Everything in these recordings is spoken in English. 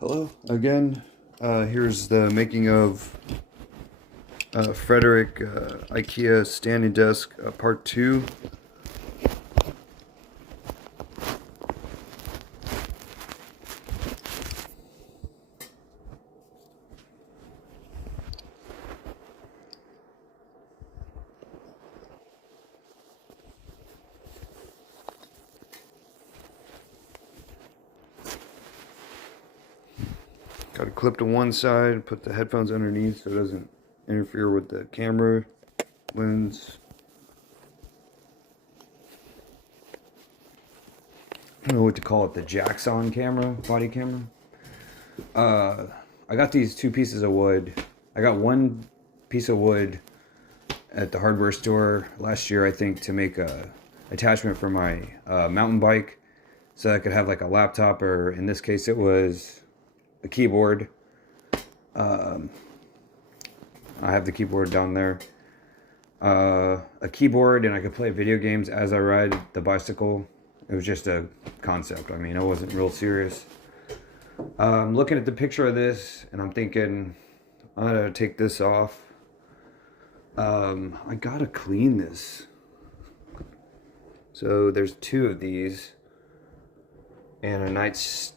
Hello again. Here's the making of Frederick IKEA standing desk part 2. Got it clipped to one side, put the headphones underneath so it doesn't interfere with the camera lens. I don't know what to call it, the Jackson camera, body camera. I got these two pieces of wood. I got one piece of wood at the hardware store last year, I think, to make a attachment for my mountain bike so I could have like a laptop, or in this case it was a keyboard. I have the keyboard down there. A keyboard, and I could play video games as I ride the bicycle. It was just a concept. I mean, I wasn't real serious. I'm looking at the picture of this, and I'm thinking, I gotta take this off. I gotta clean this. So there's two of these, and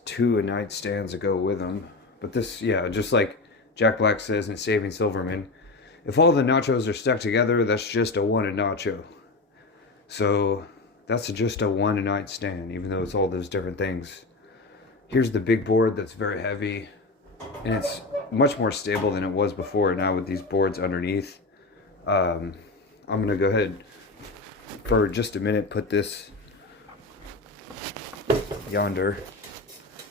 two nightstands that go with them. But this, yeah, just like Jack Black says in Saving Silverman, if all the nachos are stuck together, that's just a one a nacho. So that's just a one a nightstand, even though it's all those different things. Here's the big board that's very heavy, and it's much more stable than it was before now with these boards underneath. I'm gonna go ahead for just a minute, put this yonder.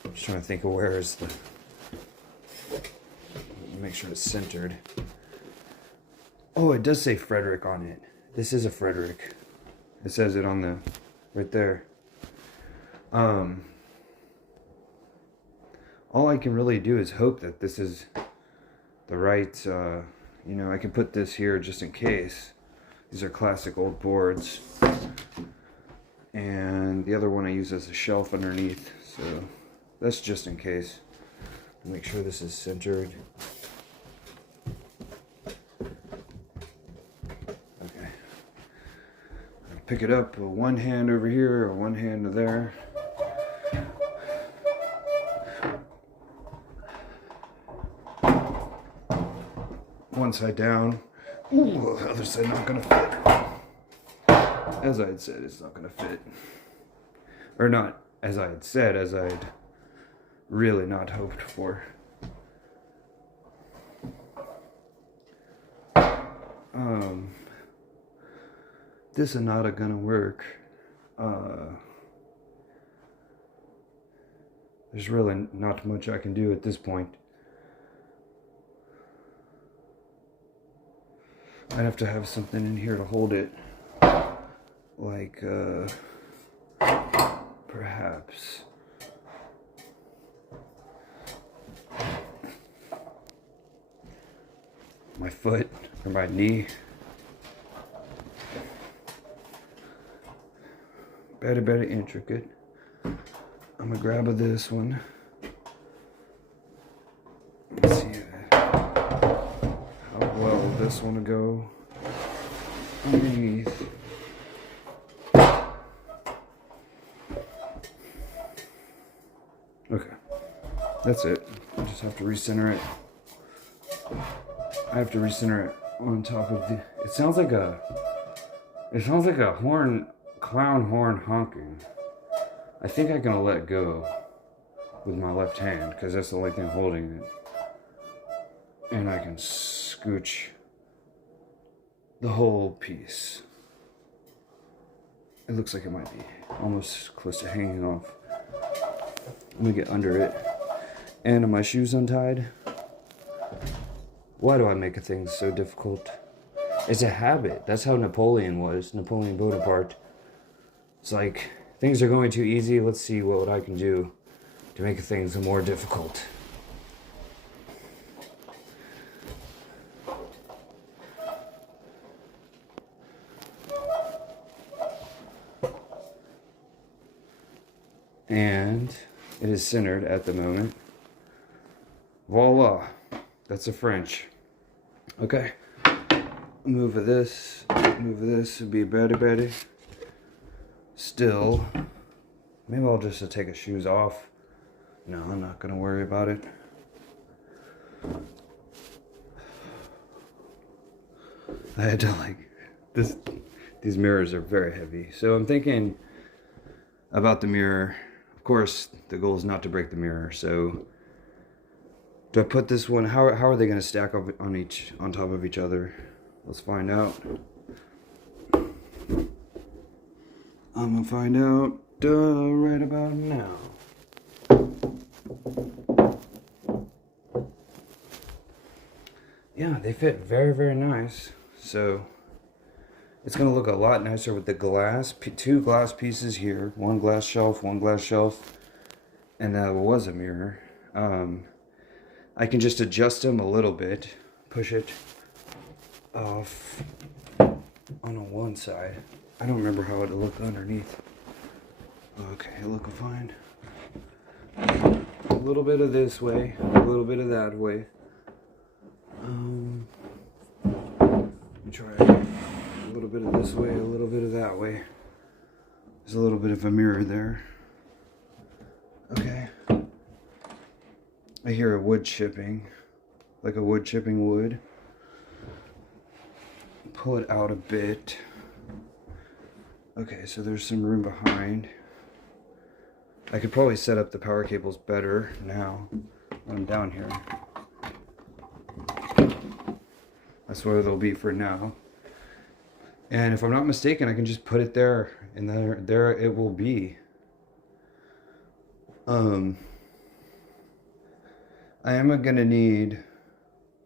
I'm just trying to think of where is the, make sure it's centered. Oh, it does say Frederick on it. This is a Frederick. It says it on the, right there. All I can really do is hope that this is the right, I can put this here just in case. These are classic old boards. And the other one I use as a shelf underneath. So that's just in case. Make sure this is centered. Okay. Pick it up with one hand over here or one hand there. One side down. Ooh, the other side not gonna fit. As I had said, it's not gonna fit. Or not as I had said, as I'd really not hoped for. This is not gonna work. There's really not much I can do at this point. I'd have to have something in here to hold it. Like, perhaps. My foot or my knee. Very intricate. I'm gonna grab this one. Let's see how well this one will go underneath. Okay, that's it. I just have to recenter it. I have to recenter it on top of the. It sounds like a horn, clown horn honking. I think I'm gonna let it go with my left hand because that's the only thing holding it. And I can scooch the whole piece. It looks like it might be almost close to hanging off. Let me get under it. And are my shoes untied? Why do I make things so difficult? It's a habit. That's how Napoleon was, Napoleon Bonaparte. It's like, things are going too easy, let's see what I can do to make things more difficult. And it is centered at the moment. Voila. That's a French. Okay. Move this. Move this. It'd be better. Still. Maybe I'll just take his shoes off. No, I'm not gonna worry about it. I had to like this. These mirrors are very heavy, so I'm thinking about the mirror. Of course, the goal is not to break the mirror. So, do I put this one? How are they gonna stack up on top of each other? Let's find out. I'm gonna find out right about now. Yeah, they fit very, very nice. So it's gonna look a lot nicer with the glass. Two glass pieces here, one glass shelf, and that was a mirror. I can just adjust them a little bit, push it off on one side. I don't remember how it looked underneath. Okay, it looked fine. A little bit of this way, a little bit of that way. Let me try it. A little bit of this way, a little bit of that way. There's a little bit of a mirror there. Okay. I hear a wood chipping, like a wood chipping wood. Pull it out a bit. Okay, so there's some room behind. I could probably set up the power cables better now when I'm down here. That's where they'll be for now. And if I'm not mistaken, I can just put it there, and there it will be. I am gonna need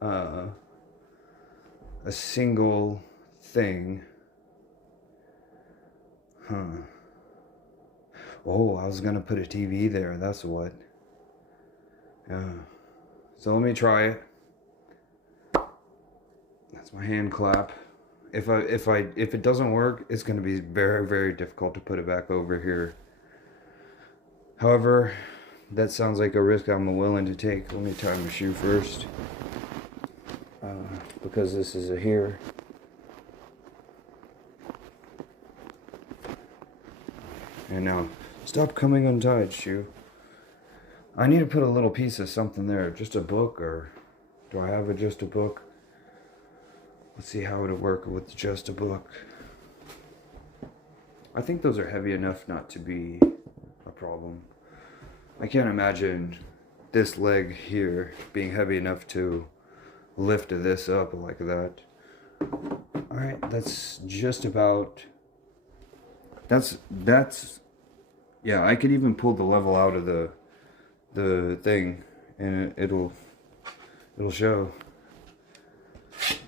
a single thing. Oh, I was gonna put a TV there. That's what. Yeah. So let me try it. That's my hand clap. If it doesn't work, it's gonna be very, very difficult to put it back over here. However, that sounds like a risk I'm willing to take. Let me tie my shoe first, because this is a here. And now, stop coming untied, shoe. I need to put a little piece of something there. Just a book, or do I have just a book? Let's see how it'll work with just a book. I think those are heavy enough not to be a problem. I can't imagine this leg here being heavy enough to lift this up like that. Alright, that's just about... That's... Yeah, I could even pull the level out of the thing, and it'll show.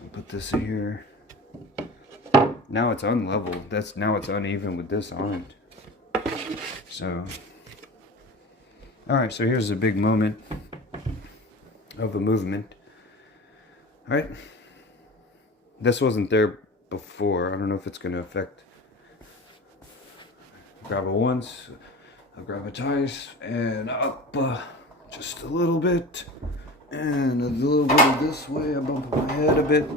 I'll put this here. Now it's unleveled. Now it's uneven with this on it. So, all right. So here's a big moment of a movement. All right. This wasn't there before. I don't know if it's gonna affect. Grab it once. I'll grab it twice and up just a little bit. And a little bit of this way, I bump my head a bit,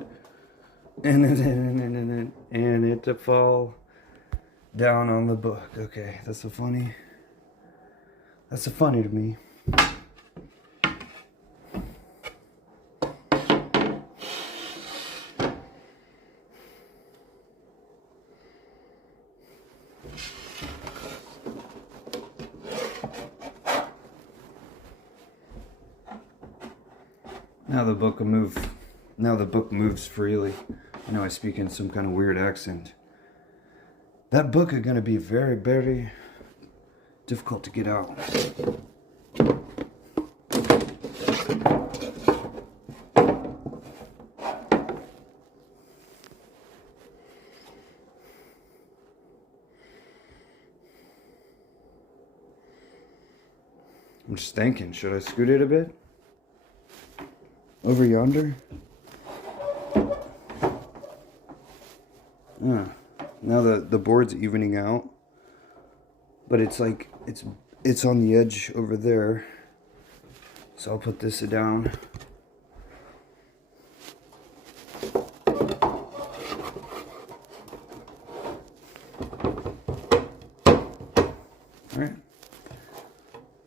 and it to fall down on the book. Okay, that's so funny. That's so funny to me. Now the book will move. Now the book moves freely. I know I speak in some kind of weird accent. That book is going to be very, very difficult to get out. I'm just thinking, should I scoot it a bit? Over yonder? Now the board's evening out, but it's like it's on the edge over there. So I'll put this down. Alright.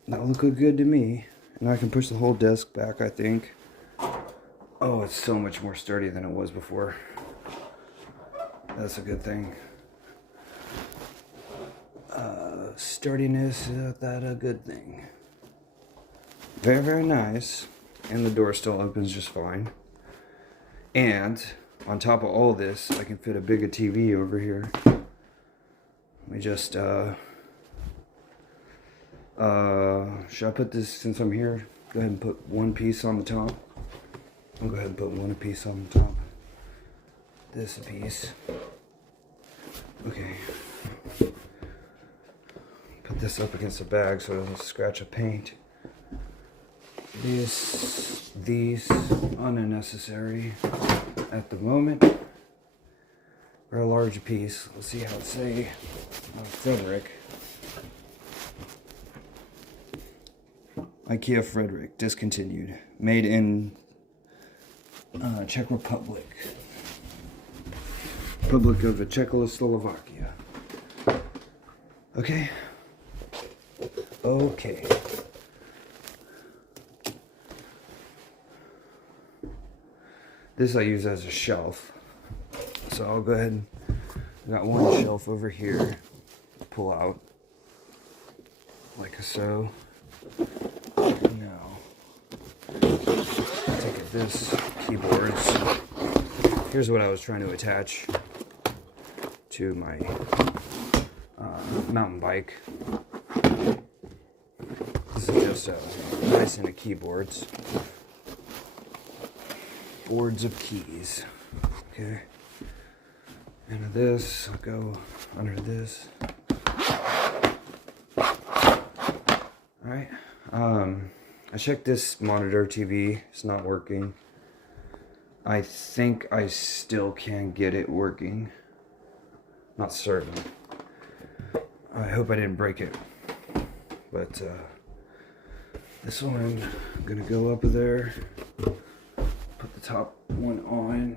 That'll look good to me. And I can push the whole desk back, I think. Oh, it's so much more sturdy than it was before. That's a good thing. Sturdiness, is that a good thing? Very, very nice. And the door still opens just fine. And on top of all this, I can fit a bigger TV over here. Let me just, should I put this, since I'm here, go ahead and put one piece on the top. I'll go ahead and put one piece on the top. This piece. Okay. Put this up against the bag so it doesn't scratch a paint. These unnecessary at the moment. For a large piece. Let's see how it say Frederick. IKEA Frederick, discontinued. Made in Czech Republic. Republic of Czechoslovakia. Okay. Okay. This I use as a shelf. So I'll go ahead and, I got one shelf over here. Pull out. Like so. Now, take this keyboards. Here's what I was trying to attach to my mountain bike. This is just a nice and a keyboards. Boards of keys. Okay. And this, I'll go under this. Alright. I checked this monitor TV. It's not working. I think I still can get it working. Not certain. I hope I didn't break it. But this one, I'm gonna go up there. Put the top one on.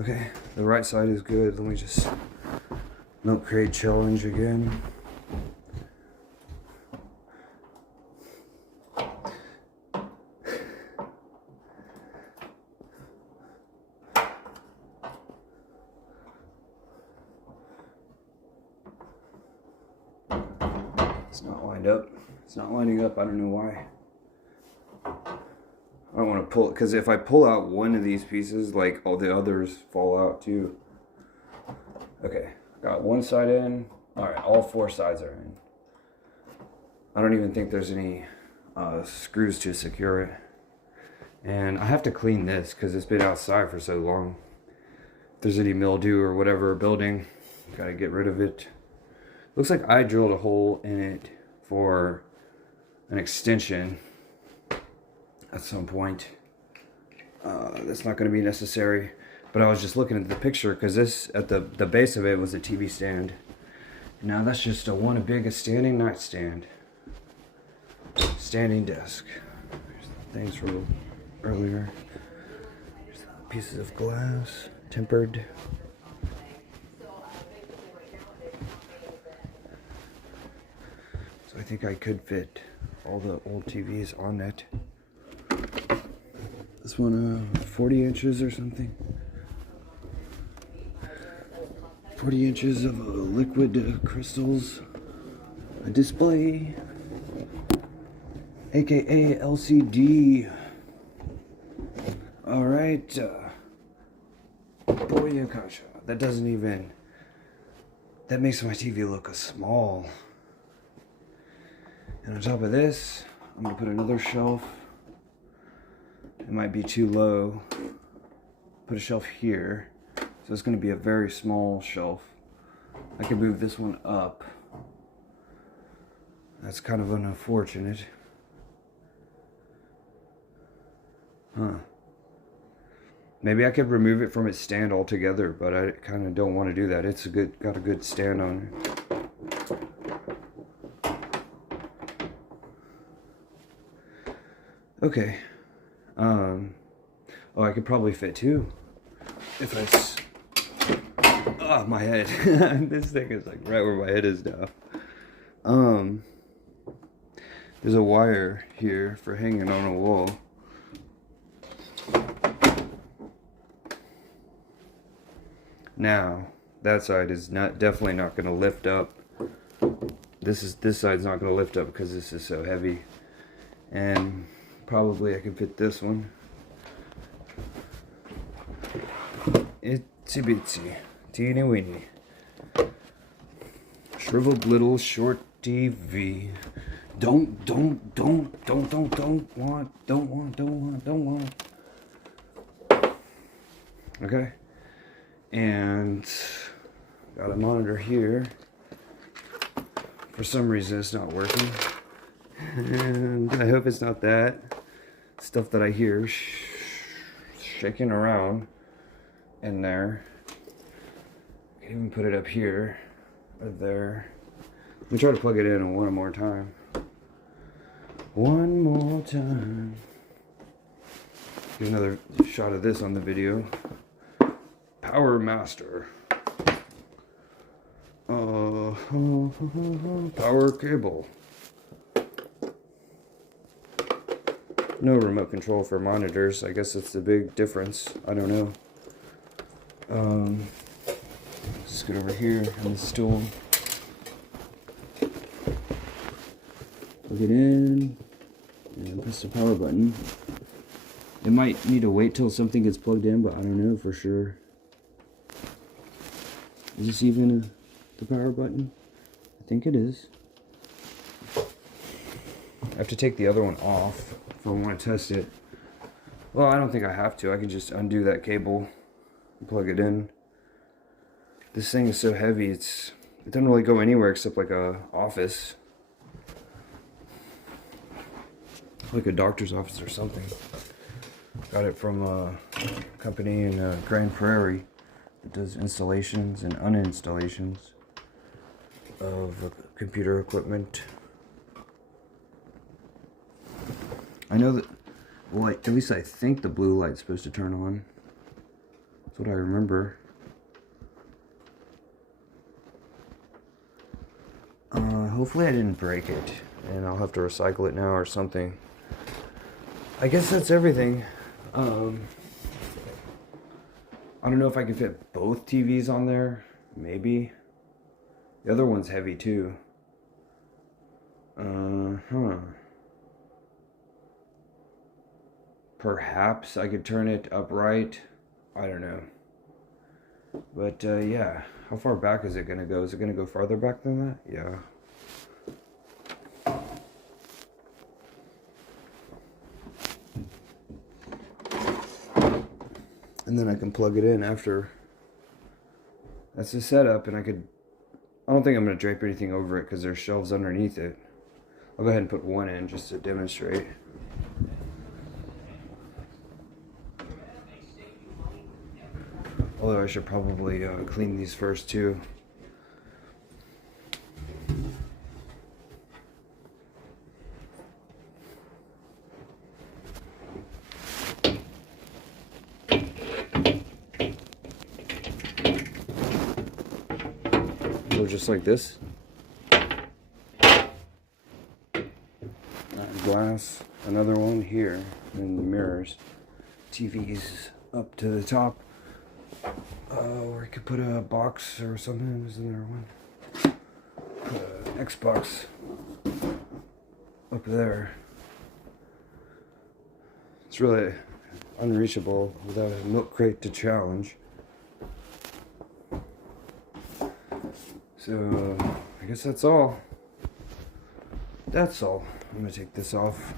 Okay, the right side is good. Let me just milk crate challenge again. It's not lined up. It's not lining up. I don't know why. I don't want to pull it, because if I pull out one of these pieces, like all the others fall out too. Okay, got one side in. Alright, all four sides are in. I don't even think there's any screws to secure it. And I have to clean this because it's been outside for so long. If there's any mildew or whatever building, gotta get rid of it. Looks like I drilled a hole in it for an extension at some point. That's not going to be necessary, but I was just looking at the picture because this, at the base of it, was a TV stand. Now that's just a big standing nightstand, standing desk. There's the things from earlier. There's the pieces of glass, tempered. So I think I could fit all the old TVs on it. This one, 40 inches or something. 40 inches of liquid crystals. A display. AKA LCD. Alright. Boy, Kasha. That doesn't even... That makes my TV look small. And on top of this, I'm going to put another shelf. It might be too low. Put a shelf here. So it's going to be a very small shelf. I can move this one up. That's kind of unfortunate. Huh. Maybe I could remove it from its stand altogether, but I kind of don't want to do that. It's got a good stand on it. Okay. Oh, I could probably fit two. If oh, my head. This thing is like right where my head is now. There's a wire here for hanging on a wall. Now, that side is definitely not going to lift up. This side's not going to lift up because this is so heavy. And probably I can fit this one. Itsy bitsy, teeny weeny. Shriveled little short TV. Don't want. Okay. And got a monitor here. For some reason it's not working. And I hope it's not that. Stuff that I hear shaking around in there. I can even put it up here or there. Let me try to plug it in one more time. One more time. Get another shot of this on the video. Power Master. Power cable. No remote control for monitors. I guess that's the big difference. I don't know. Let's get over here on the stool. Plug it in. And press the power button. It might need to wait till something gets plugged in, but I don't know for sure. Is this even the power button? I think it is. I have to take the other one off if I want to test it. Well, I don't think I have to. I can just undo that cable and plug it in. This thing is so heavy, it doesn't really go anywhere except like a office. Like a doctor's office or something. Got it from a company in Grand Prairie that does installations and uninstallations of computer equipment. I know that, well, at least I think the blue light's supposed to turn on. That's what I remember. Hopefully I didn't break it, and I'll have to recycle it now or something. I guess that's everything. I don't know if I can fit both TVs on there. Maybe. The other one's heavy too. Perhaps I could turn it upright. I don't know. But yeah, how far back is it gonna go? Is it gonna go farther back than that? Yeah. And then I can plug it in after. That's the setup, and I don't think I'm going to drape anything over it because there's shelves underneath it. I'll go ahead and put one in just to demonstrate. Although I should probably clean these first too. Just like this. Glass, another one here, and the mirrors. TV's up to the top. Or you could put a box or something. Is there one? Put an Xbox up there. It's really unreachable without a milk crate to challenge. So, I guess that's all. That's all. I'm gonna take this off.